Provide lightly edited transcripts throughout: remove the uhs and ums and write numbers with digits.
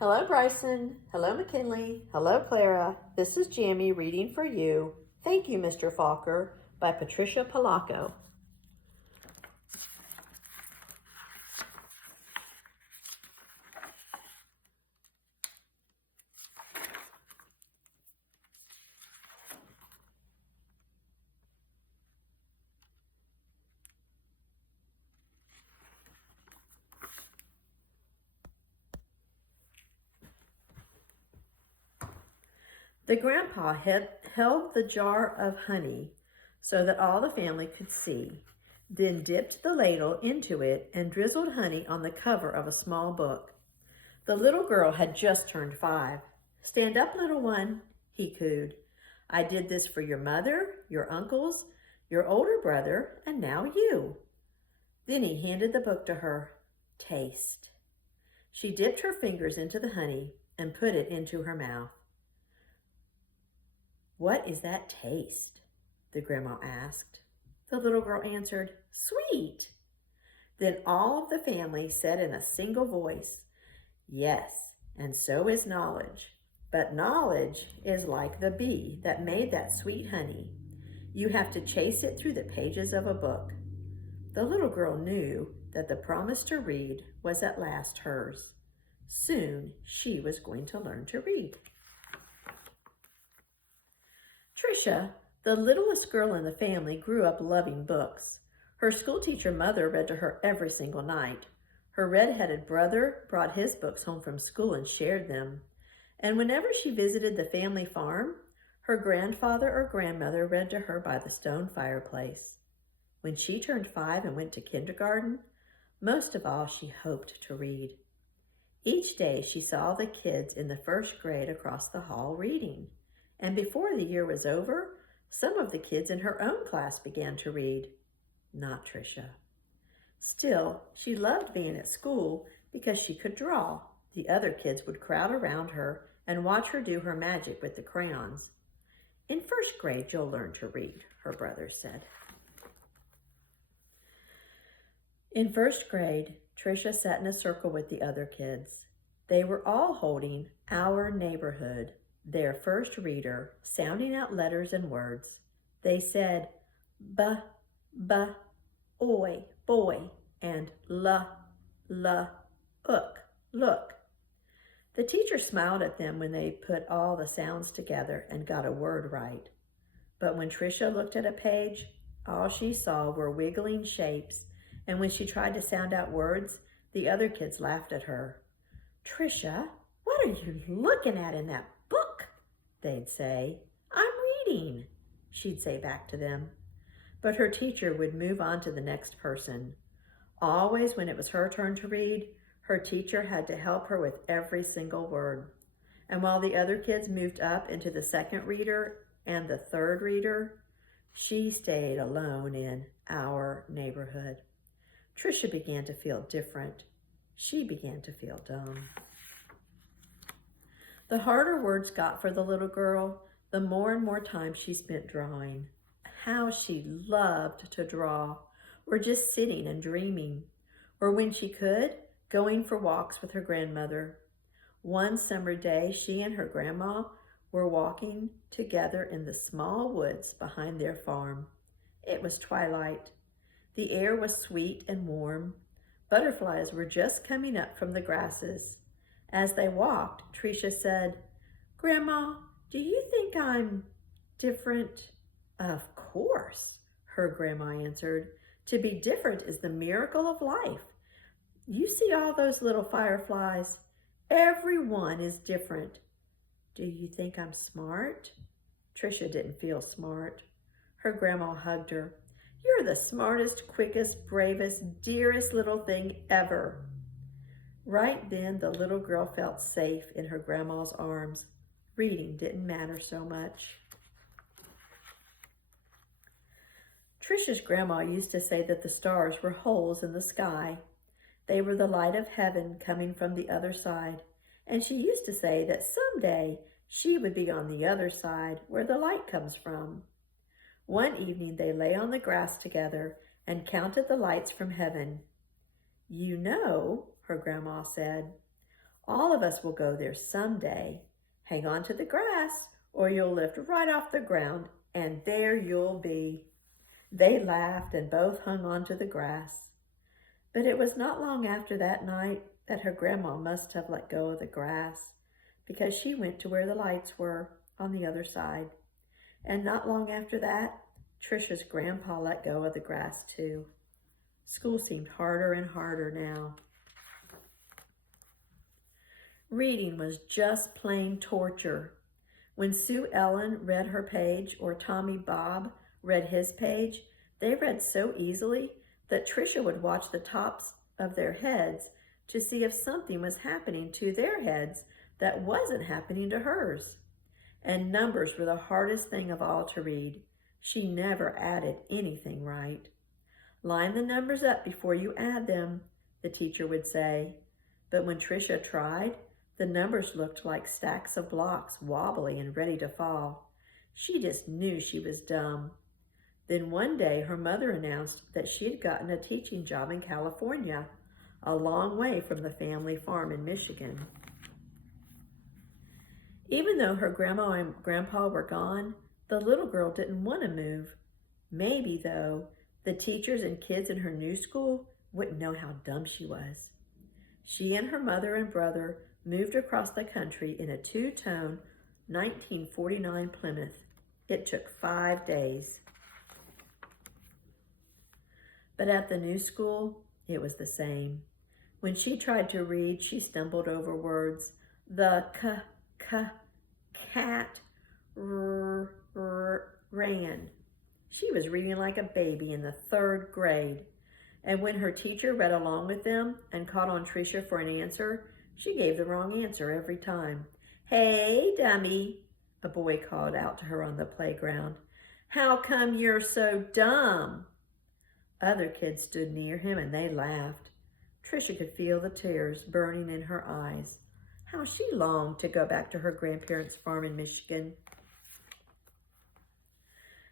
Hello, Bryson. Hello, McKinley. Hello, Clara. This is Jamie reading for you. Thank you, Mr. Falker, by Patricia Polacco. The grandpa held the jar of honey so that all the family could see, then dipped the ladle into it and drizzled honey on the cover of a small book. The little girl had just turned 5. "Stand up, little one," he cooed. "I did this for your mother, your uncles, your older brother, and now you." Then he handed the book to her. "Taste." She dipped her fingers into the honey and put it into her mouth. "What is that taste?" the grandma asked. The little girl answered, "Sweet." Then all of the family said in a single voice, "Yes, and so is knowledge. But knowledge is like the bee that made that sweet honey. You have to chase it through the pages of a book." The little girl knew that the promise to read was at last hers. Soon she was going to learn to read. Tricia, the littlest girl in the family, grew up loving books. Her schoolteacher mother read to her every single night. Her red-headed brother brought his books home from school and shared them. And whenever she visited the family farm, her grandfather or grandmother read to her by the stone fireplace. When she turned 5 and went to kindergarten, most of all she hoped to read. Each day she saw the kids in the first grade across the hall reading. And before the year was over, some of the kids in her own class began to read. Not Tricia. Still, she loved being at school because she could draw. The other kids would crowd around her and watch her do her magic with the crayons. "In first grade, you'll learn to read," her brother said. In first grade, Tricia sat in a circle with the other kids. They were all holding Our Neighborhood, their first reader, sounding out letters and words. They said b, oi, boy, and ook, look. The teacher smiled at them when they put all the sounds together and got a word right. But when Tricia looked at a page, all she saw were wiggling shapes, and when she tried to sound out words, the other kids laughed at her. "Tricia, what are you looking at in that book?" they'd say. "I'm reading," she'd say back to them. But her teacher would move on to the next person. Always when it was her turn to read, her teacher had to help her with every single word. And while the other kids moved up into the second reader and the third reader, she stayed alone in Our Neighborhood. Tricia began to feel different. She began to feel dumb. The harder words got for the little girl, the more and more time she spent drawing. How she loved to draw, or just sitting and dreaming, or when she could, going for walks with her grandmother. One summer day, she and her grandma were walking together in the small woods behind their farm. It was twilight. The air was sweet and warm. Butterflies were just coming up from the grasses. As they walked, Tricia said, "Grandma, do you think I'm different?" "Of course," her grandma answered. "To be different is the miracle of life. You see all those little fireflies? Every one is different." "Do you think I'm smart?" Tricia didn't feel smart. Her grandma hugged her. "You're the smartest, quickest, bravest, dearest little thing ever." Right then, the little girl felt safe in her grandma's arms. Reading didn't matter so much. Tricia's grandma used to say that the stars were holes in the sky. They were the light of heaven coming from the other side. And she used to say that someday she would be on the other side where the light comes from. One evening they lay on the grass together and counted the lights from heaven. "You know," her grandma said, All of us will go there someday. Hang on to the grass, or you'll lift right off the ground, and there you'll be." They laughed and both hung on to the grass. But it was not long after that night that her grandma must have let go of the grass, because she went to where the lights were on the other side. And not long after that, Tricia's grandpa let go of the grass too. School seemed harder and harder now. Reading was just plain torture. When Sue Ellen read her page or Tommy Bob read his page, they read so easily that Tricia would watch the tops of their heads to see if something was happening to their heads that wasn't happening to hers. And numbers were the hardest thing of all to read. She never added anything right. "Line the numbers up before you add them," the teacher would say. But when Tricia tried, the numbers looked like stacks of blocks, wobbly and ready to fall. She just knew she was dumb. Then one day her mother announced that she had gotten a teaching job in California, a long way from the family farm in Michigan. Even though her grandma and grandpa were gone, the little girl didn't want to move. Maybe, though, the teachers and kids in her new school wouldn't know how dumb she was. She and her mother and brother moved across the country in a two-tone 1949 Plymouth. It took 5 days. But at the new school, it was the same. When she tried to read, she stumbled over words. The cat ran. She was reading like a baby in the 3rd grade. And when her teacher read along with them and called on Tricia for an answer, she gave the wrong answer every time. "Hey, dummy," a boy called out to her on the playground. "How come you're so dumb?" Other kids stood near him and they laughed. Tricia could feel the tears burning in her eyes. How she longed to go back to her grandparents' farm in Michigan.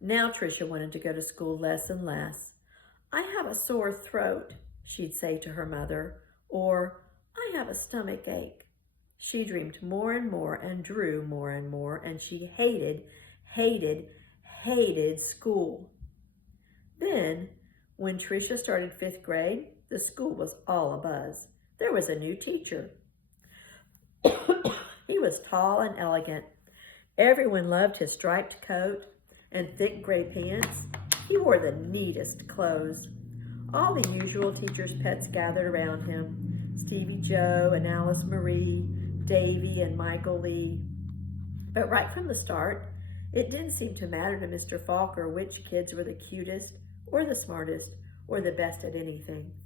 Now Tricia wanted to go to school less and less. "I have a sore throat," she'd say to her mother, or "I have a stomach ache." She dreamed more and more and drew more, and she hated school. Then, when Tricia started 5th grade, the school was all abuzz. There was a new teacher. He was tall and elegant. Everyone loved his striped coat and thick gray pants. He wore the neatest clothes. All the usual teachers' pets gathered around him. Stevie Joe and Alice Marie, Davy and Michael Lee. But right from the start, it didn't seem to matter to Mr. Falker which kids were the cutest or the smartest or the best at anything.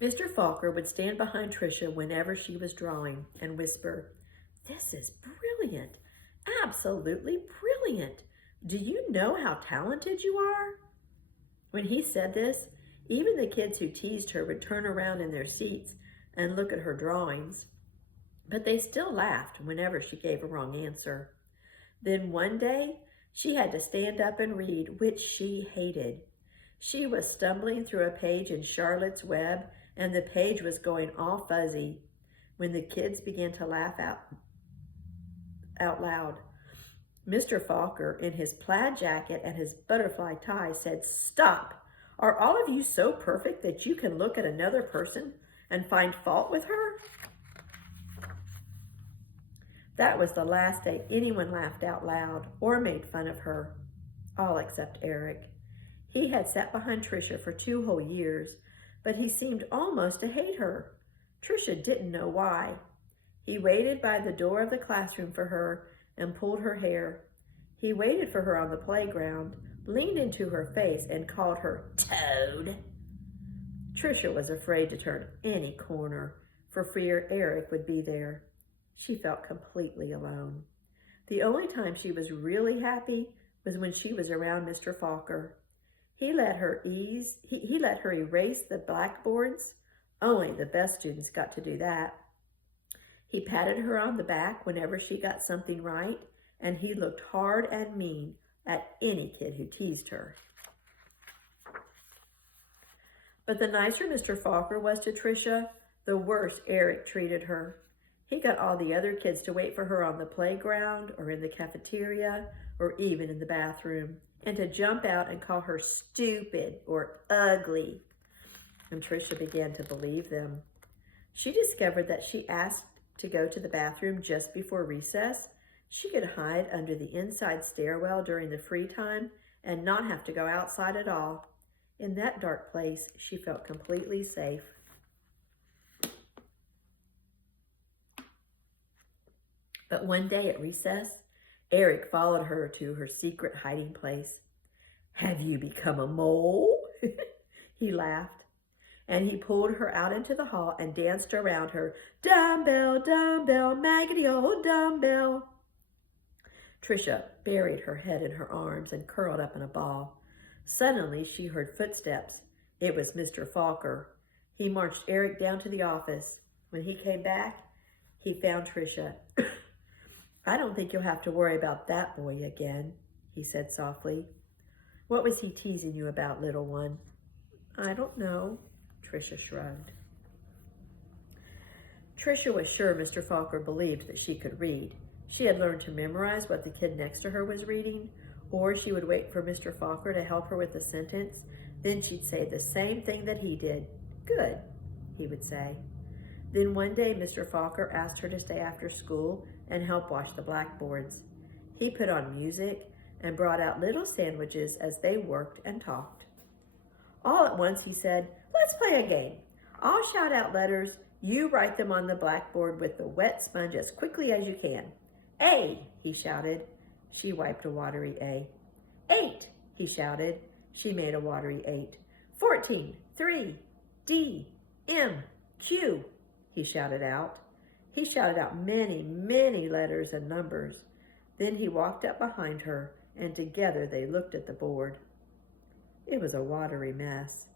Mr. Falker would stand behind Tricia whenever she was drawing and whisper, "This is brilliant, absolutely brilliant. Do you know how talented you are?" When he said this, even the kids who teased her would turn around in their seats and look at her drawings. But they still laughed whenever she gave a wrong answer. Then one day, she had to stand up and read, which she hated. She was stumbling through a page in Charlotte's Web, and the page was going all fuzzy when the kids began to laugh out loud. Mr. Falker, in his plaid jacket and his butterfly tie, said, "Stop! Are all of you so perfect that you can look at another person and find fault with her?" That was the last day anyone laughed out loud or made fun of her, all except Eric. He had sat behind Tricia for 2 whole years, but he seemed almost to hate her. Tricia didn't know why. He waited by the door of the classroom for her and pulled her hair. He waited for her on the playground, leaned into her face, and called her Toad. Tricia was afraid to turn any corner for fear Eric would be there. She felt completely alone. The only time she was really happy was when she was around Mr. Falker. He let her erase the blackboards. Only the best students got to do that. He patted her on the back whenever she got something right, and he looked hard and mean at any kid who teased her. But the nicer Mr. Falker was to Tricia, the worse Eric treated her. He got all the other kids to wait for her on the playground or in the cafeteria or even in the bathroom, and to jump out and call her stupid or ugly. And Tricia began to believe them. She discovered that she asked to go to the bathroom just before recess. She could hide under the inside stairwell during the free time and not have to go outside at all. In that dark place, she felt completely safe. But one day at recess, Eric followed her to her secret hiding place. "Have you become a mole?" He laughed, and he pulled her out into the hall and danced around her. "Dumbbell, dumbbell, maggoty old dumbbell." Tricia buried her head in her arms and curled up in a ball. Suddenly, she heard footsteps. It was Mr. Falker. He marched Eric down to the office. When he came back, he found Tricia. "I don't think you'll have to worry about that boy again," he said softly. "What was he teasing you about, little one?" "I don't know," Tricia shrugged. Tricia was sure Mr. Falker believed that she could read. She had learned to memorize what the kid next to her was reading, or she would wait for Mr. Falker to help her with a sentence. Then she'd say the same thing that he did. "Good," he would say. Then one day Mr. Falker asked her to stay after school and help wash the blackboards. He put on music and brought out little sandwiches as they worked and talked. All at once he said, "Let's play a game. I'll shout out letters. You write them on the blackboard with the wet sponge as quickly as you can." "A," he shouted. She wiped a watery A. "8," he shouted. She made a watery 8. 14, 3, D, M, Q, he shouted out. He shouted out many, many letters and numbers. Then he walked up behind her, and together they looked at the board. It was a watery mess.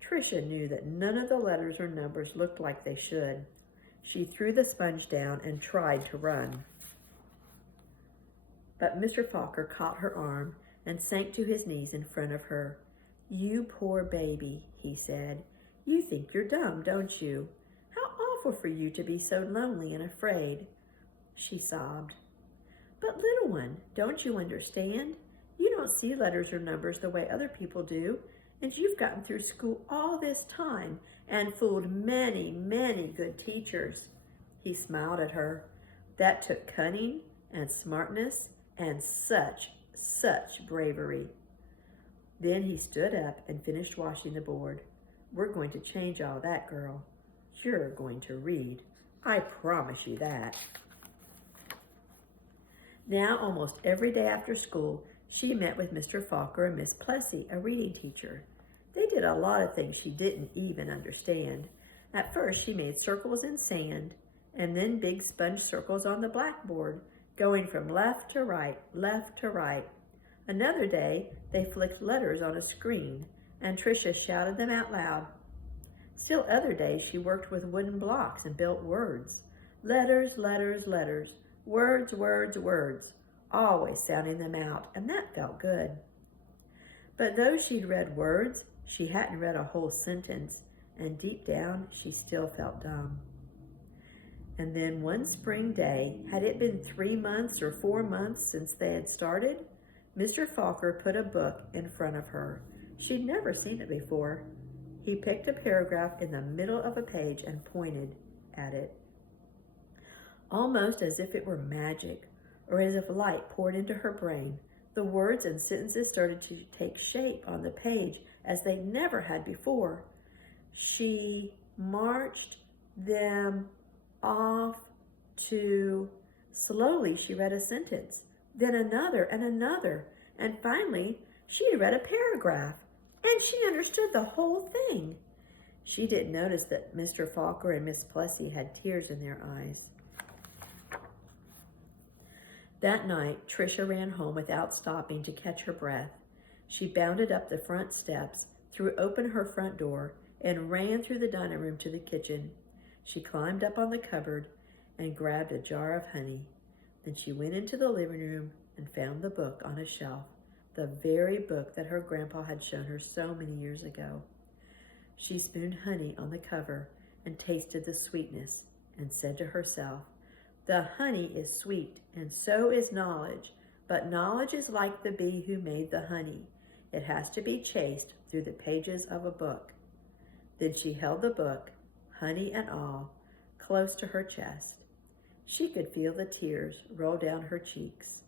Tricia knew that none of the letters or numbers looked like they should. She threw the sponge down and tried to run. But Mr. Falker caught her arm and sank to his knees in front of her. "You poor baby," he said. "You think you're dumb, don't you? How awful for you to be so lonely and afraid." She sobbed. "But little one, don't you understand? You don't see letters or numbers the way other people do, and you've gotten through school all this time and fooled many, many good teachers." He smiled at her. That took cunning and smartness and such bravery. Then he stood up and finished washing the board. "We're going to change all that, girl. You're going to read. I promise you that." Now, almost every day after school, she met with Mr. Falker and Miss Plessy, a reading teacher. They did a lot of things she didn't even understand. At first, she made circles in sand, and then big sponge circles on the blackboard, going from left to right, left to right. Another day, they flicked letters on a screen, and Tricia shouted them out loud. Still other days, she worked with wooden blocks and built words. Letters, letters, letters. Words, words, words. Always sounding them out, and that felt good. But though she'd read words, she hadn't read a whole sentence, and deep down, she still felt dumb. And then one spring day, had it been 3 months or 4 months since they had started, Mr. Falker put a book in front of her. She'd never seen it before. He picked a paragraph in the middle of a page and pointed at it. Almost as if it were magic, or as if light poured into her brain, the words and sentences started to take shape on the page as they never had before. She marched them off to... Slowly she read a sentence, then another and another, and finally she had read a paragraph, and she understood the whole thing. She didn't notice that Mr. Falker and Miss Plessy had tears in their eyes. That night, Tricia ran home without stopping to catch her breath. She bounded up the front steps, threw open her front door, and ran through the dining room to the kitchen. She climbed up on the cupboard and grabbed a jar of honey. Then she went into the living room and found the book on a shelf, the very book that her grandpa had shown her so many years ago. She spooned honey on the cover and tasted the sweetness and said to herself, "The honey is sweet, and so is knowledge, but knowledge is like the bee who made the honey. It has to be chased through the pages of a book." Then she held the book, honey and all, close to her chest. She could feel the tears roll down her cheeks,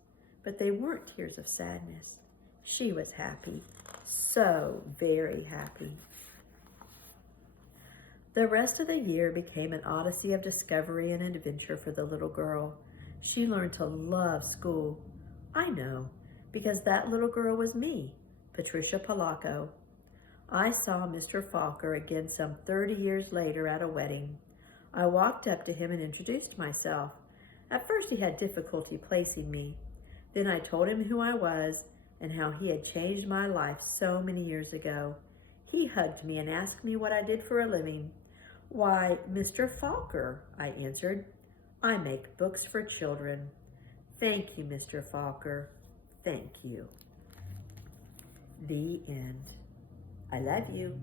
but they weren't tears of sadness. She was happy, so very happy. The rest of the year became an odyssey of discovery and adventure for the little girl. She learned to love school. I know, because that little girl was me, Patricia Polacco. I saw Mr. Falker again some 30 years later at a wedding. I walked up to him and introduced myself. At first he had difficulty placing me. Then I told him who I was and how he had changed my life so many years ago. He hugged me and asked me what I did for a living. "Why, Mr. Falker," I answered. "I make books for children." "Thank you, Mr. Falker. Thank you." The end. I love you.